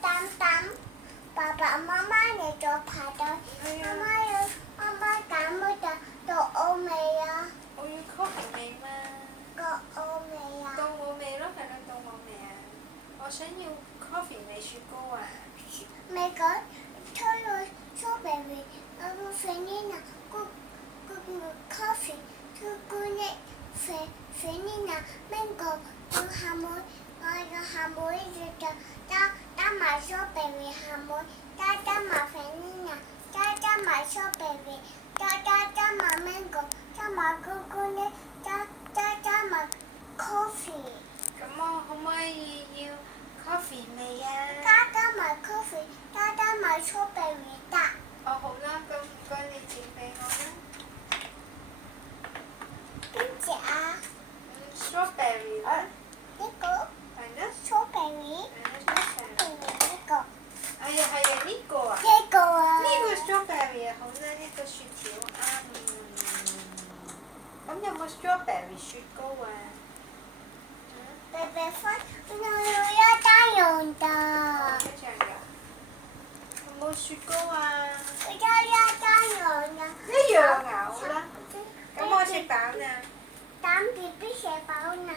爸爸媽媽嚟做排隊，媽媽揀乜嘢？到我未啊？我要 coffee 味嘛。到我未啊？到我味咯，係咯，到我味啊！我想要 coffee 味雪糕啊！未講，推咗 strawberry，vanilla，coffee，chocolate，vanilla，mango，有鹹梅，我有鹹梅就加埋 strawberry 鹹梅，加埋 vanilla，加埋 strawberry，加埋 mango，加埋 chocolate，加埋 coffee。咁我可唔可以要 coffee 味啊？加埋 coffee，加埋 strawberry 得。哦，好啦，咁唔該你整俾我啦。邊隻啊strawberry 啦。呢個係啦。 strawberry，係啦，strawberry。呢個哎呀，係啊，呢個啊。呢個啊。呢個 strawberry 啊，好啦，呢個雪條咁有冇 strawberry 雪糕啊？貝貝花，我要加油的。一樣㗎。有冇雪糕啊？我要加油的。一樣啊，好啦。咁我食飽啦。等 B B 食飽啦，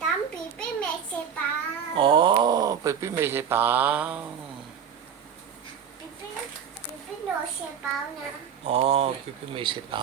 等 B B 未食飽。哦，BB 未食飽。B B 我食飽啦。哦，BB 未食飽。